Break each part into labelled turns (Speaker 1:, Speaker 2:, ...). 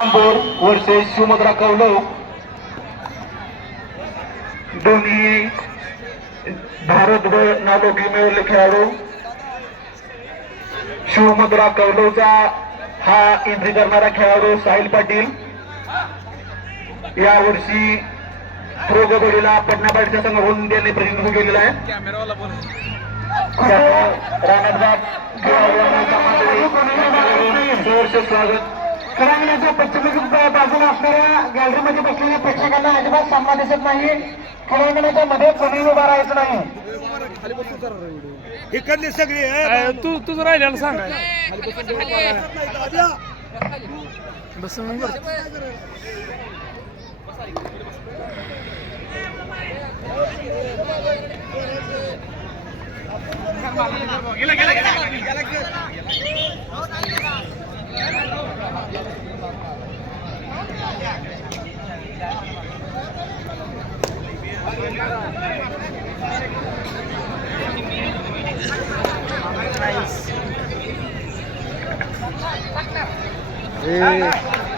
Speaker 1: Versus सुमद्रा कौलव दोन्ही भारत व नालोकी मिळवले खेळाडू शिवमुद्रा कौलवचा हा एंट्री करणारा खेळाडू साहिल पाटील. यावर्षी प्रो कबड्डीला पटनाबाईच्या संघाकडून त्यांनी प्रतिनिधित्व केलेलं आहे. राणा स्वागत.
Speaker 2: क्रीडांगणाच्या पश्चिमेकडील बाजूला असणाऱ्या गॅलरीमध्ये बसलेल्या प्रेक्षकांना अजिबात सामना दिसत नाही क्रीडांगणाच्या मध्ये कोणी उभा राहायचं नाही
Speaker 3: इकडली सगळी
Speaker 4: तू तुझं राहिलेलं सांग. बस.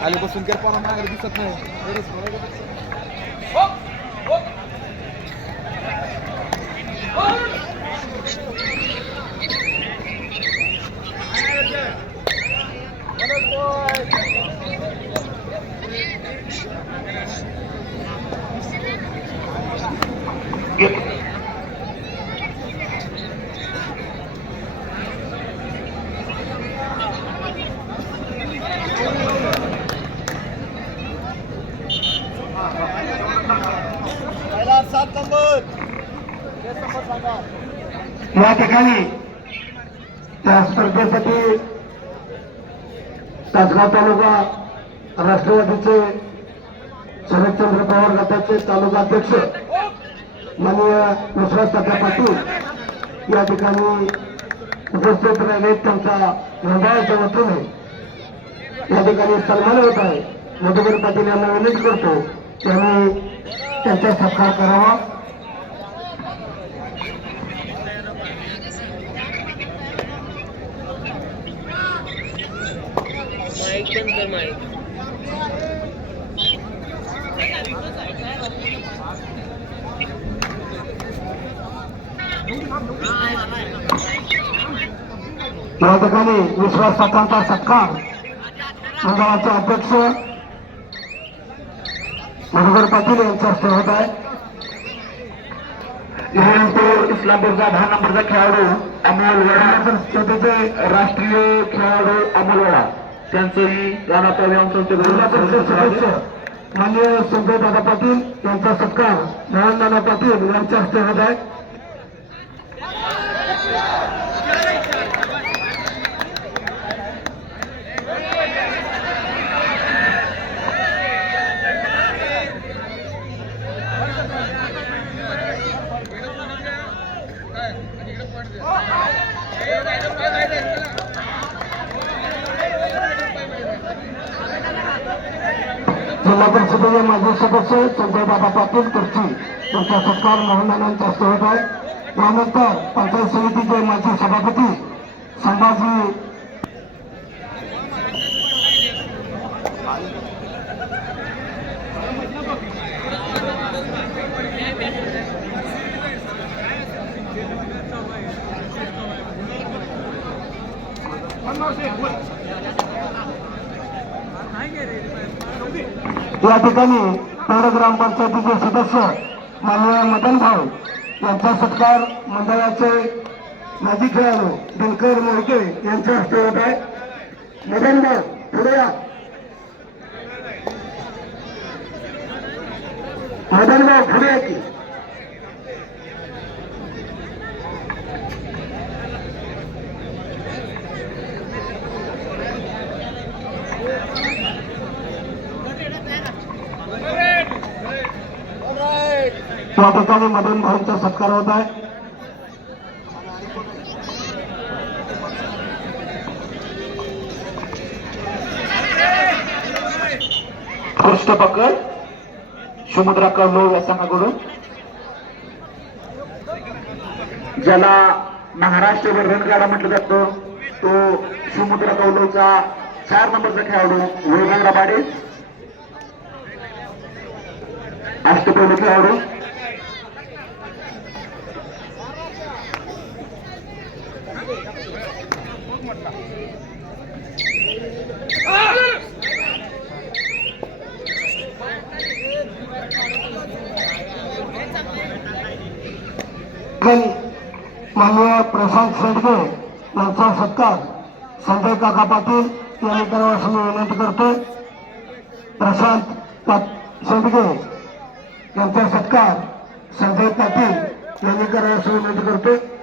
Speaker 3: आले बसून काय पण मागणी दिसत नाही सात नंबर
Speaker 2: या ठिकाणी त्या स्पर्धेसाठी तासगाव तालुका राष्ट्रवादीचे शरदचंद्र पवार गटाचे तालुका अध्यक्ष माननीय विश्वास काका पाटील या ठिकाणी उपस्थित राहिले. त्यांचा मंडळाच्या वतीने या ठिकाणी सन्मान होत आहे. मधुकर पाटील यांना विनंती करतो त्यांनी त्यांचा सत्कार करावा. या ठिकाणी विश्वास सत्कार मंडळाचे अध्यक्ष पाटील यांच्या हस्ते होत आहे.
Speaker 1: इस्लामपूर इस्लामपूरचा दहा नंबरचा खेळाडू अमोल वडा.
Speaker 2: स्पर्धेचे
Speaker 1: राष्ट्रीय खेळाडू अमोल वडा. त्यांचंही राणा
Speaker 2: जिल्हा परिषद सदस्य. माननीय संजय दादा पाटील यांचा सत्कार मोहन दादा पाटील यांच्या हस्ते होत आहे. हो, हो. जिल्हा परिषदेचे माजी सदस्य संजय दादा पाटील तुर्ची यांचा सत्कार मोहन यांच्या हस्ते होत आहे. यानंतर पंचायत समितीचे माजी सभापती संभाजी या ठिकाणी पेड ग्रामपंचायतीचे सदस्य माननीय मदन भाऊ यांचा सत्कार मंडळाचे माजी खेळाडू दिनकर मोहिते यांच्या हस्ते होत आहे. मदन भाऊ पुढे या. मदन भाऊ पुढे या की. स्वागताने मदन भाऊंचा सत्कार होत आहे.
Speaker 1: कृष्ण पकड. सुमुद्रा कौलव या ज्याला महाराष्ट्र रणगाडा म्हटलं जातं तो सुमुद्रा कौलवचा चार नंबरचा खेळाडू वैभव रबाडे अष्टपैलू खेळाडू
Speaker 2: पण माननीय प्रशांत शेडगे यांचा सत्कार. संजय काका पाटील यांनी करावा असं मी विनंती करतो. प्रशांत पा- शेडगे यांचा सत्कार. संजय पाटील यांनी करावा असं विनंती करतो.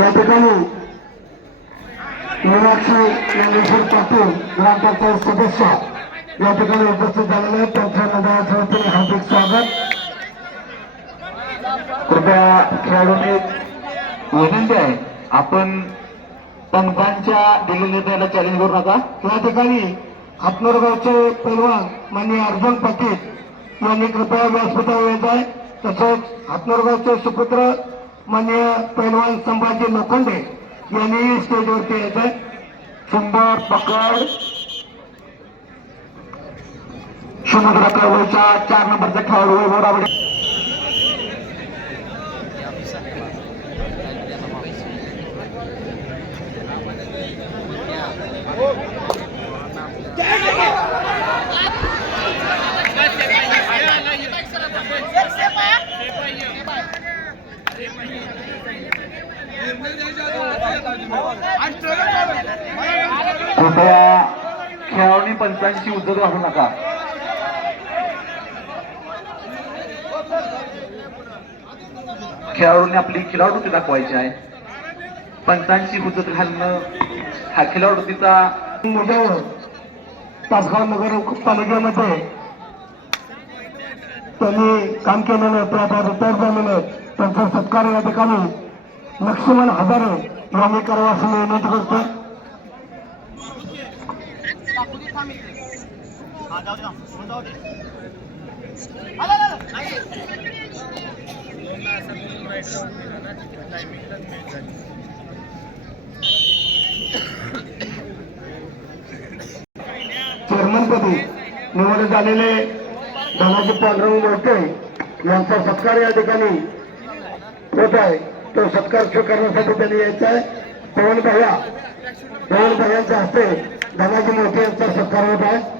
Speaker 2: या ठिकाणी मीनाक्षी ज्ञानेश्वर पाटील ग्रामपंचायत सदस्य या ठिकाणी उपस्थित झालेले आहेत. त्यांच्या मंडळाच्या वतीने हार्दिक स्वागत
Speaker 1: कृपया खेळाडूंनी विनंती आहे आपण पंचांच्या दिलेल्या त्याला चॅलेंज करू नका.
Speaker 2: या ठिकाणी हातनोरगावचे पैलवान माननीय अर्जुन पाटील यांनी कृपया व्यासपीठावर येत आहे. तसंच हातनोरगावचे सुपुत्र माननीय पैलवान संभाजी लोखंडे यांनी स्टेजवरती येत आहे.
Speaker 1: सुंदर पकड. समुद्र कळवळच्या चार नंबरचा खेळाडू वैभव राबडे कृपया खेळाडूंनी पंचांशी उद्योग राहू नका. खेळाडूंनी आपली खिलाडूती दाखवायची आहे. पंचांची हुजत घालणं हा खिलाडूतीचा
Speaker 2: तासगाव नगर पालिकेमध्ये त्यांनी काम केलेलं आहे. ते आता रिटायर झालेले त्यांचा सत्कार या ठिकाणी लक्ष्मण हजारे यांनी करावा असं मी विनंती करतो. चेअरमनपदी निवड झालेले धनाजी पांडुरंग मोठे यांचा सत्कार या ठिकाणी होत आहे. तो सत्कार स्वीकारण्यासाठी त्यांनी यायचा आहे. पवन भैया पवन भैयांच्या हस्ते धनाजी मोठे यांचा सत्कार होत आहे.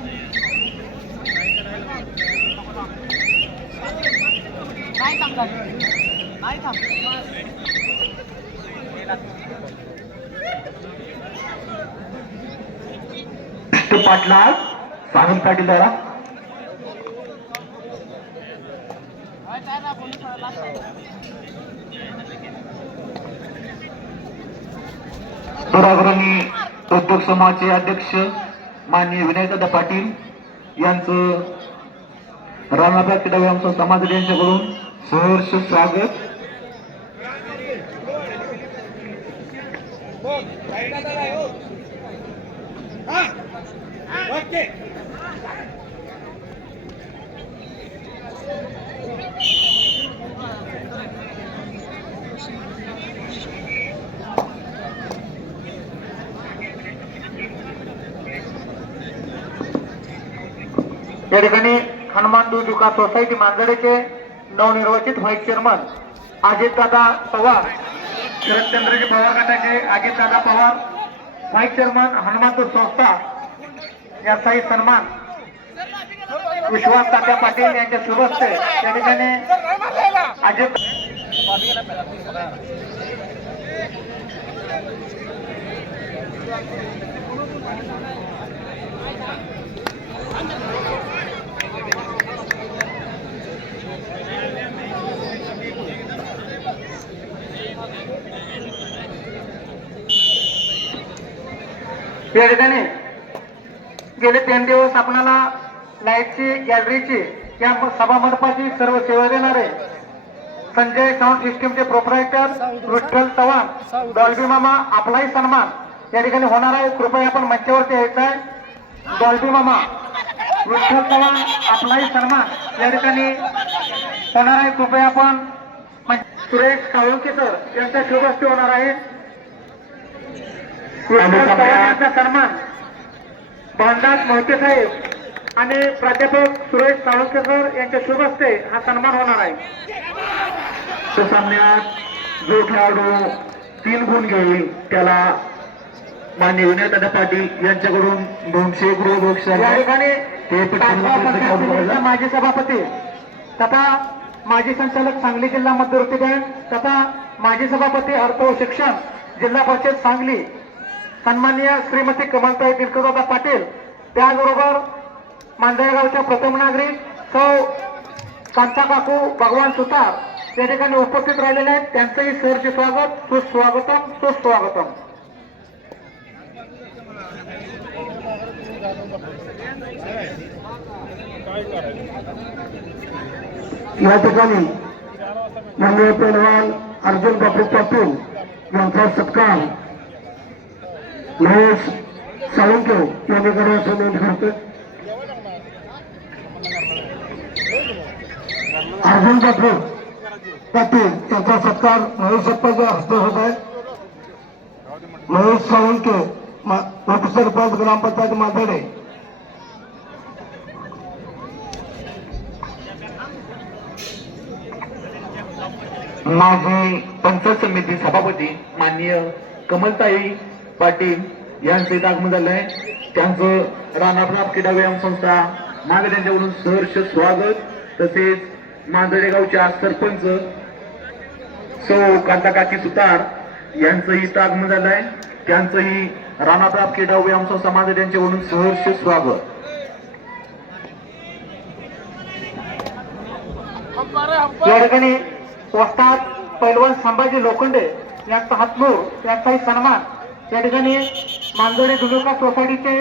Speaker 5: नाही थांब नाही थांब.
Speaker 1: पाटला साहिल पाटील द्वारा उद्योग समूहाचे अध्यक्ष माननीय विनयदादा पाटील यांचं राणाबाग क्रीडा व्यायाम समाज यांच्याकडून सहर्ष स्वागत. या ठिकाणी हनुमान दूध सोसायटी मांजरेचे नवनिर्वाचित व्हाईस चेअरमन अजितदादा पवार शरदचंद्रजी पवार गटाचे अजितदादा पवार व्हाईस चेअरमन हनुमंत संस्था यांचाही सन्मान विश्वास तात्या पाटील यांच्या सोबत त्या ठिकाणी अजित Thank you.
Speaker 6: या ठिकाणी गेले तीन दिवस आपणाला लाईटची गॅलरीची या सभा मंडपाची सर्व सेवा देणारे संजय साऊंड सिस्टीमचे प्रोपरायटर विठ्ठल चव्हाण डॉल्बी मामा आपलाही सन्मान. या ठिकाणी होणार आहे. कृपया आपण मंचावरती यायचं आहे डॉल्बी मामा विठ्ठल चव्हाण आपलाही सन्मान. या ठिकाणी होणार आहे. कृपया आपण सुरेश काळुंकी सर यांच्या शुभ होणार आहे. यांचा सन्मान मोहिते साहेब आणि प्राध्यापक सुरेश साळुंके सर यांच्या शुभ हस्ते हा सन्मान होणार आहे
Speaker 2: त्या सामन्यात जो खेळाडू तीन गुण घेईल त्याला मान्य विनय पाटील यांच्याकडून दोनशे गृह बक्षीस
Speaker 6: या
Speaker 2: आहे.
Speaker 6: ठिकाणी
Speaker 2: ते पटकन
Speaker 6: तासगाव
Speaker 2: आपल्याला
Speaker 6: पंचायत
Speaker 2: खेळाडू
Speaker 6: समितीचे
Speaker 2: बघायला.
Speaker 6: माजी सभापती तथा माजी संचालक सांगली जिल्हा मध्यवर्ती बँक तथा माजी सभापती अर्थ व शिक्षण जिल्हा परिषद सांगली सन्माननीय श्रीमती कमलताई दिलकरदादा पाटील त्याचबरोबर मांजळगावच्या प्रथम नागरिक सौ कांता काकू भगवान सुतार या ठिकाणी उपस्थित राहिलेले आहेत. त्यांचंही सरचे स्वागत सुस्वागतम सुस्वागतम.
Speaker 2: या ठिकाणी मंगळ पैलवान अर्जुन बापू पाटील यांचा सत्कार महेश साळुंके यांनी करायचं नोंद करतोय. अर्जुन बापू पाटील यांचा सत्कार महेश अप्पाच्या हस्ते होत आहे. महेश साळुंके उपसरपंच ग्रामपंचायत माधडे
Speaker 1: माझे पंचायत समिती सभापती माननीय कमलताई पाटील यांचे इथं आगमन झालंय. त्यांचं राणाप्रताप क्रीडा व्यायाम संस्था मागे त्यांच्याकडून सहर्ष स्वागत तसेच मांजरे गावच्या सरपंच सौ कांताकाकी सुतार यांचंही इथं आगमन झालंय. त्यांचंही राणाप्रताप क्रीडा व्यायाम संस्था मांजरे यांच्याकडून सहर्ष स्वागत.
Speaker 6: या ठिकाणी वस्ताद पैलवान संभाजी लोखंडे यांचा हातमूर यांचाही सन्मान. या ठिकाणी मांजोडे दुलुका सोसायटीचे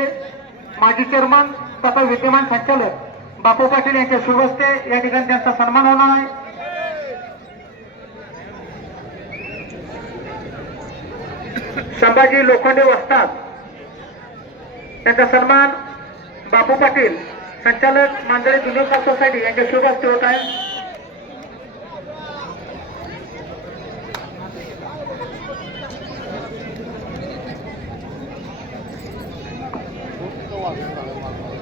Speaker 6: माजी चेअरमन तथा विद्यमान संचालक बापू पाटील यांच्या शुभ हस्ते या ठिकाणी त्यांचा सन्मान होणार आहे. संभाजी लोखंडे वस्ताद त्यांचा सन्मान बापू पाटील संचालक मांजरे दुलुका सोसायटी यांच्या शुभ हस्ते होत आहे.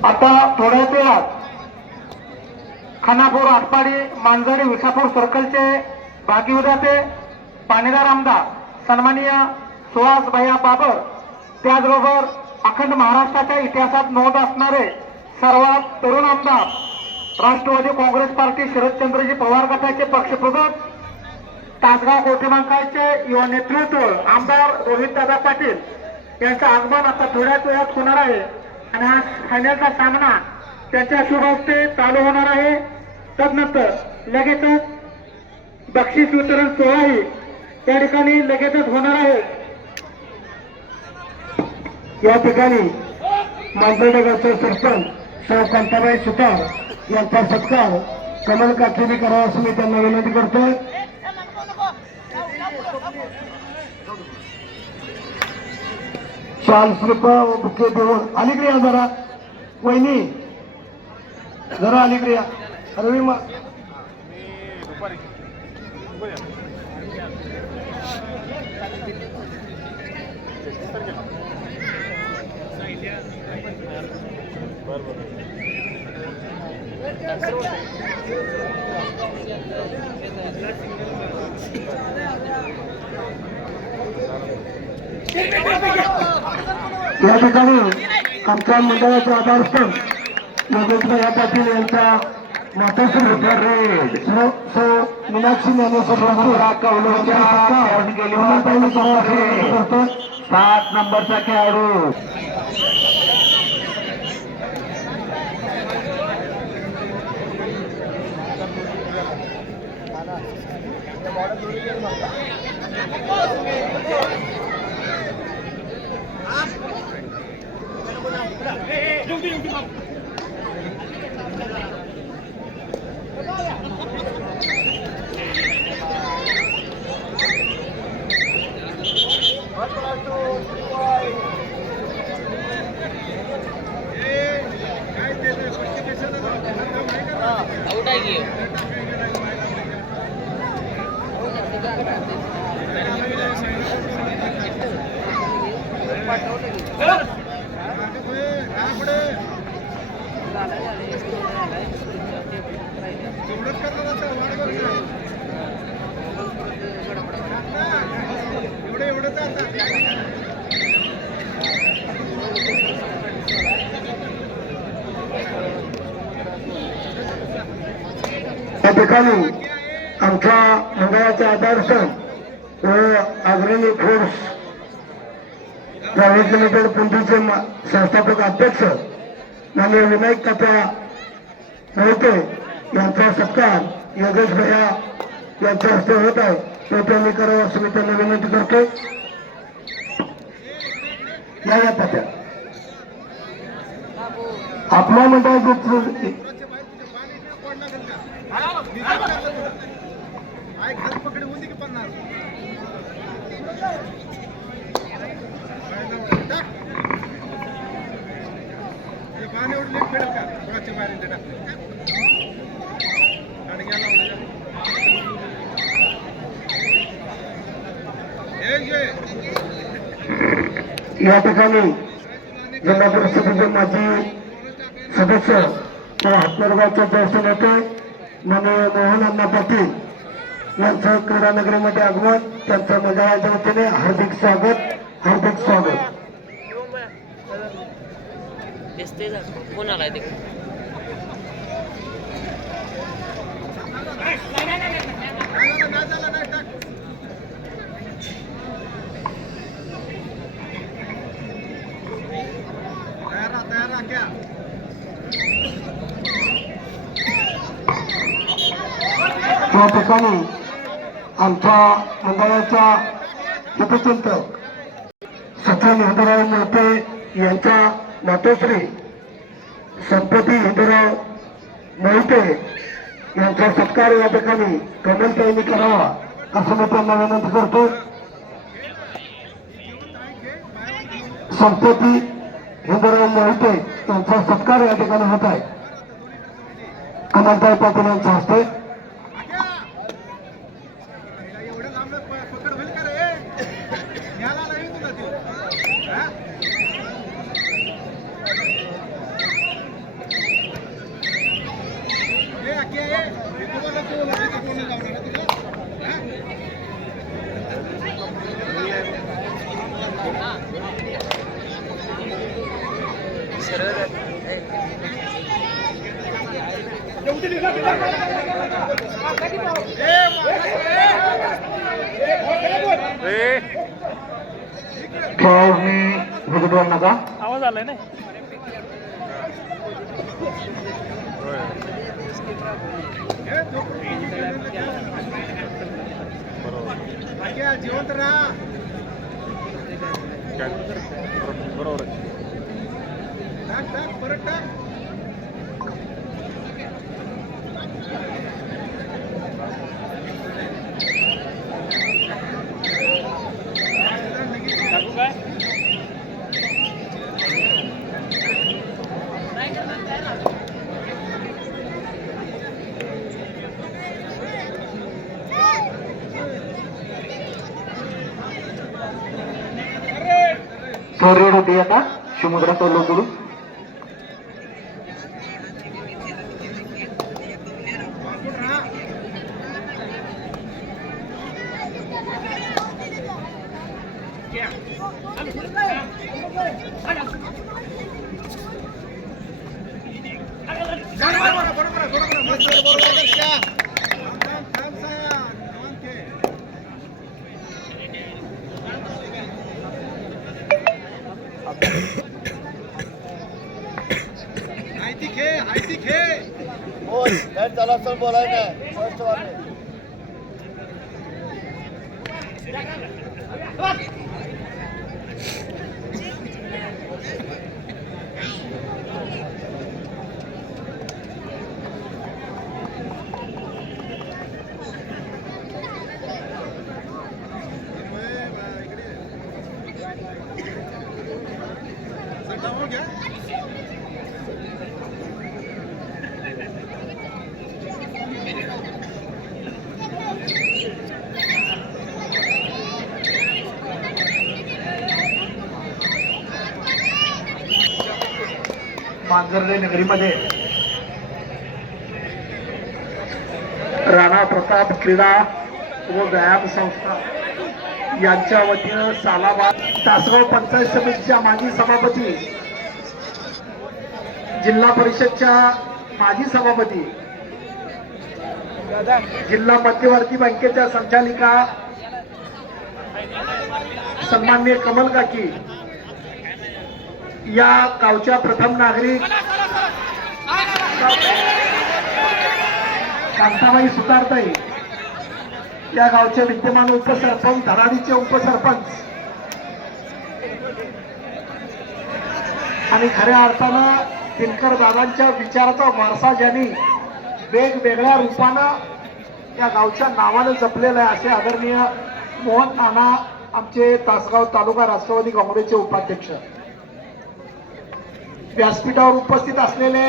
Speaker 6: आता थोड्याच वेळात खानापूर आटपाडी मांजरी विसापूर सर्कलचे भागीदाते पाणीदार आमदार सन्माननीय सुहास भैया बाबर त्याचबरोबर अखंड महाराष्ट्राच्या इतिहासात नोंद असणारे सर्वात तरुण आमदार राष्ट्रवादी काँग्रेस पार्टी शरदचंद्रजी पवार गटाचे पक्षप्रमुख तासगाव कोटीमांकाचे युवा नेतृत्व आमदार रोहितदादा पाटील यांचं आगमन आता थोड्याच वेळात होणार आहे. आणि हा फायनलचा सामना त्यांच्या शुभ हस्ते चालू होणार आहे. तदनंतर लगेचच बक्षीस वितरण सोहळाही त्या ठिकाणी लगेचच होणार आहे.
Speaker 2: या ठिकाणी मांजरनगरचे सरपंच सौ कांताबाई सुतार यांचा सत्कार कमल काठेने करावा असं मी त्यांना विनंती करतोय. शाल स्लिप बुके देऊन. अलीकडे या जरा. वहिनी जरा अलीकडे या. रवी मा. या ठिकाणी आमच्या मंडळाचे आधारस्तंभ योगेशभाई पाटील यांचा मीनाक्षी ज्ञानेश्वर
Speaker 1: सात नंबरचा खेळाडू.
Speaker 2: या ठिकाणी आमच्या मंडळाचे आदर्श व अग्रणी फोर्स प्रायव्हेट लिमिटेड पुंडीचे संस्थापक अध्यक्ष माननीय विनायक काका मोहिते यांचा सत्कार योगेश भैया यांच्या हस्ते होत आहे. तो त्यांनी करावं असं मी त्यांना विनंती करतो या या आपल्या मंडळाचे या ठिकाणी जिल्हा परिषदेचे माजी सदस्य किंवा हातमार्गाचे दर्शन नेते माननीय मोहन पाटील यांचं क्रीडा नगरीमध्ये आगमन त्यांचं मंडळाच्या वतीने हार्दिक स्वागत हार्दिक स्वागत.
Speaker 7: दिसते कोण आलाय ते?
Speaker 2: या ठिकाणी आमच्या मंडळाच्या हितचिंतक सचिन हिंदूराव मोहिते यांच्या मातोश्री संपती हिंदूराव मोहिते यांचा सत्कार या ठिकाणी कमलताईंनी करावा असं मी त्यांना विनंती करतो. संपती हिंदूराव मोहिते यांचा सत्कार या ठिकाणी होत आहे. कमलताई पाटील यांच्या हस्ते खेळाडूंनी विजिटवर नका
Speaker 4: आवाज आलाय ना
Speaker 3: जिवंत राहा
Speaker 4: बरोबर आहे.
Speaker 1: आता शिवमुद्रा सोलोकडून
Speaker 3: बरोबर आहे, बरोबर आहे, बरोबर आहे. मस्त आहे, बरोबर आहे, लक्ष. थांब, थांब, थांब, साया. निवांत खेळ. आयती खेळ आयती खेळ सामावून घ्या
Speaker 8: मांजर्ले नगरीमध्ये. राणा प्रताप क्रीडा व व्यायाम संस्था यांच्या वतीनं सालाबाद तासगाव पंचायत समितीच्या माजी सभापती जिल्हा परिषदच्या माजी सभापती जिल्हा मध्यवर्ती बँकेच्या संचालिका सन्मान्य कमल काकी या गावच्या प्रथम नागरिक कांताबाई सुतारताई. या गावचे विद्यमान उपसरपंच धराडीचे उपसरपंच. आणि खऱ्या अर्थानं दिनकर दादांच्या विचाराचा वारसा ज्यांनी वेगवेगळ्या रूपानं या गावच्या नावानं जपलेलं आहे असे आदरणीय मोहन नाना आमचे तासगाव तालुका राष्ट्रवादी काँग्रेसचे उपाध्यक्ष. व्यासपीठावर उपस्थित असलेले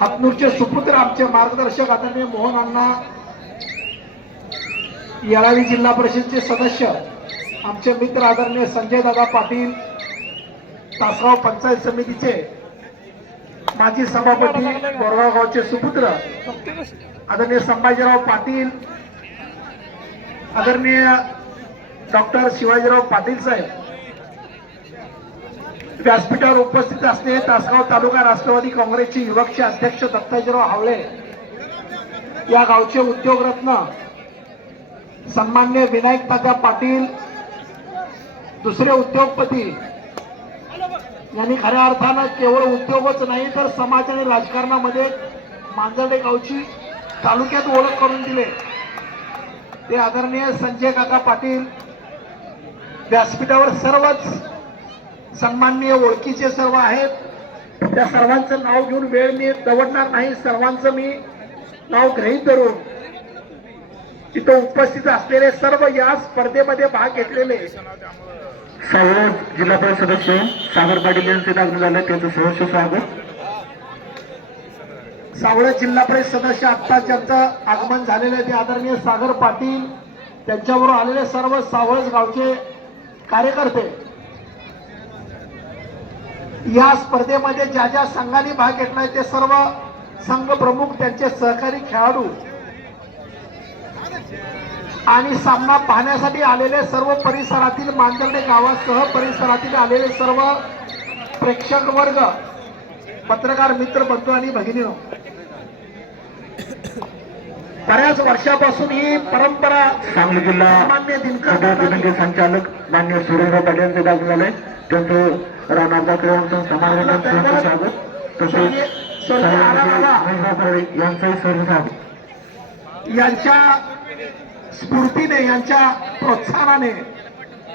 Speaker 8: हातनूरचे सुपुत्र आमचे मार्गदर्शक आदरणीय मोहन अण्णा येळावी जिल्हा परिषदचे सदस्य आमचे मित्र आदरणीय संजय दादा पाटील तासगाव पंचायत समितीचे माजी सभापती बोरगावगावचे सुपुत्र आदरणीय संभाजीराव पाटील आदरणीय डॉक्टर शिवाजीराव पाटील साहेब व्यासपीठावर उपस्थित असलेले तासगाव तालुका राष्ट्रवादी काँग्रेसचे युवकचे अध्यक्ष दत्ताजीराव हावळे या गावचे उद्योगरत्न सन्मान्य विनायक दादा पाटील दुसरे उद्योगपती. यांनी खऱ्या अर्थानं केवळ उद्योगच नाही तर समाज आणि राजकारणामध्ये मांजर्डे गावची तालुक्यात ओळख करून दिले. ते आदरणीय संजय काका पाटील व्यासपीठावर सर्वच सन्माननीय ओळखीचे सर्व आहेत. त्या सर्वांचं नाव घेऊन वेळ मी दवडणार नाही. सर्वांचं मी नाव गृहीत धरून तिथं उपस्थित असलेले सर्व या स्पर्धेमध्ये भाग घेतलेले.
Speaker 1: सावळ जिल्हा परिषद सदस्य सागर पाटील यांचे दाखल झाले. त्यांचं सहर्ष स्वागत.
Speaker 8: सावळे जिल्हा परिषद सदस्य आता ज्यांचं आगमन झालेलं आहे ते आदरणीय सागर पाटील त्यांच्याबरोबर आलेले सर्व सावळज गावचे कार्यकर्ते. या स्पर्धेमध्ये ज्या ज्या संघांनी भाग घेतलाय ते सर्व संघ प्रमुख त्यांचे सहकारी खेळाडू. आणि सामना पाहण्यासाठी आलेले सर्व परिसरातील मांजर्डे गावासह परिसरातील आलेले सर्व प्रेक्षक वर्ग पत्रकार मित्र बंधू आणि भगिनीनो. बऱ्याच वर्षापासून ही परंपरा
Speaker 1: सांगली जिल्हा
Speaker 8: दिनकर
Speaker 1: संचालक मान्य सुरेंद्र पाटील यांचे दाखल झाले त्यांचं क्रीडा संस्था मार्गदर्शन सहर्ष स्वागत तसेच सावळ यांचंही सहर्ष स्वागत
Speaker 8: यांच्या स्फूर्तीने यांच्या प्रोत्साहनाने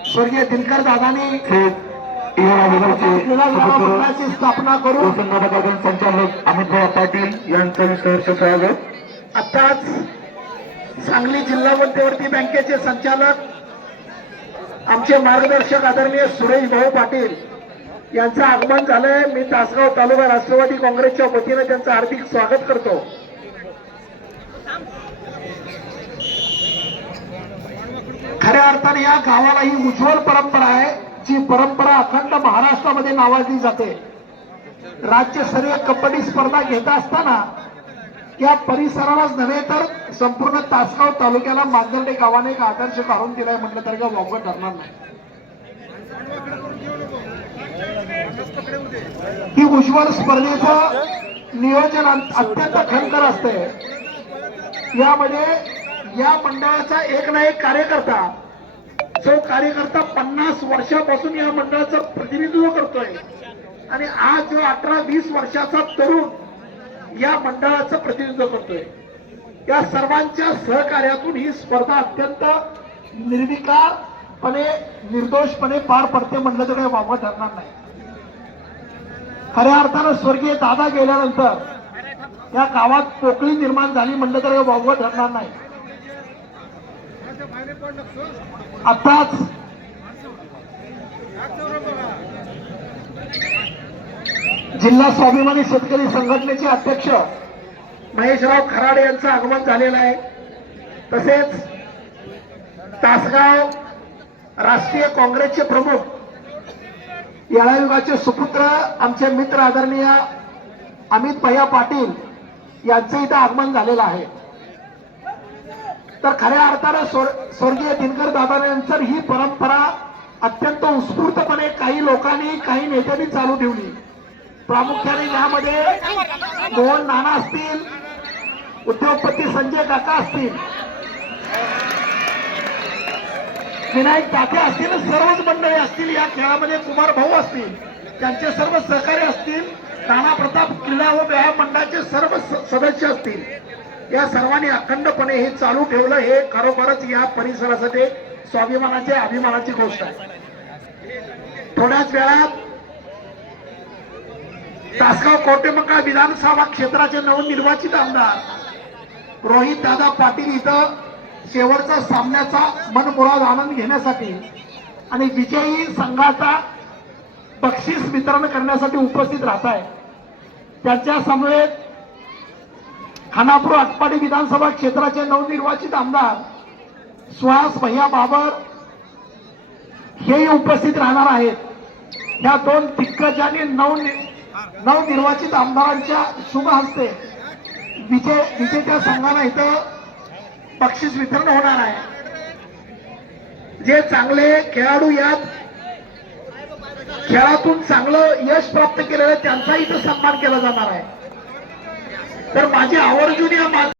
Speaker 8: स्वर्गीय दिनकर दादांनी स्थापना करून
Speaker 1: संचालक अमित पाटील यांचं सहर्ष स्वागत.
Speaker 8: आताच सांगली जिल्हा मध्यवर्ती बँकेचे संचालक आमचे मार्गदर्शक आदरणीय सुरेश भाऊ पाटील यांचं आगमन झालंय. मी तासगाव तालुका राष्ट्रवादी काँग्रेसच्या वतीनं त्यांचं हार्दिक स्वागत करतो. खऱ्या अर्थाने या गावाला ही उज्ज्वल परंपरा आहे जी परंपरा अखंड महाराष्ट्रामध्ये नावाजली जाते. राज्यस्तरीय कबड्डी स्पर्धा घेत असताना या परिसरालाच नव्हे तर संपूर्ण तासगाव तालुक्याला मांजर्डे गावाने एक आदर्श काढून दिलाय म्हटलं तरी का वावगं ठरणार नाही. ही उज्ज्वल स्पर्धेचं नियोजन अत्यंत खंकर असते. यामध्ये या मंडळाचा एक ना एक कार्यकर्ता जो कार्यकर्ता पन्नास वर्षापासून या मंडळाचं प्रतिनिधित्व करतोय आणि आज जो अठरा वीस वर्षाचा तरुण या मंडळाचं प्रतिनिधित्व करतोय. या सर्वांच्या सहकार्यातून ही स्पर्धा अत्यंत निर्विकारपणे निर्दोषपणे पार पडते म्हणलं तर काही वावं ठरणार नाही. खऱ्या अर्थानं स्वर्गीय दादा गेल्यानंतर या गावात पोकळी निर्माण झाली म्हणलं तर काही ठरणार नाही. आताच जिल्हा स्वाभिमानी शेतकरी संघटनेचे अध्यक्ष महेशराव खराडे यांचं आगमन झालेलं आहे. तसेच तासगाव राष्ट्रीय काँग्रेसचे प्रमुख येळायुगाचे सुपुत्र आमचे मित्र आदरणीय अमित भैया पाटील यांचं इथं आगमन झालेलं आहे. तर खऱ्या अर्थानं स्वर- स्वर्गीय दिनकर दादांनंतर ही परंपरा अत्यंत उत्स्फूर्तपणे काही लोकांनी काही नेत्यांनी चालू ठेवली. प्रामुख्याने यामध्ये मोहन नाना असतील उद्योगपती संजय काका असतील. विनायक तात्या असतील सर्वच मंडळी असतील या खेळामध्ये कुमार भाऊ असतील त्यांचे सर्व सहकारी असतील नाना प्रताप क्रीडा व व्यायाम मंडळाचे सर्व सदस्य असतील. या सर्वांनी अखंडपणे हे चालू ठेवलं हे खरोखरच या परिसरासाठी स्वाभिमानाचे अभिमानाची गोष्ट आहे. थोड्याच वेळात तासगाव कोटेमका विधानसभा क्षेत्राचे नवनिर्वाचित आमदार रोहित दादा पाटील इथं शेवटचा सामन्याचा मनमुराद आनंद घेण्यासाठी आणि विजयी संघाचा बक्षीस वितरण करण्यासाठी उपस्थित राहत आहे त्याच्या समवेत खानापूर आटपाडी विधानसभा क्षेत्राचे नवनिर्वाचित आमदार सुहास भैया बाबर हेही उपस्थित राहणार आहेत. या दोन दिग्गज आणि नवनि नवनिर्वाचित आमदारांच्या शुभ हस्ते विजय विजेत्या संघाला इथं बक्षीस वितरण होणार आहे. जे चांगले खेळाडू यात खेळातून चांगलं यश प्राप्त केलेलं त्यांचा इथं सन्मान केला जाणार आहे. तर माझी आवर्जून या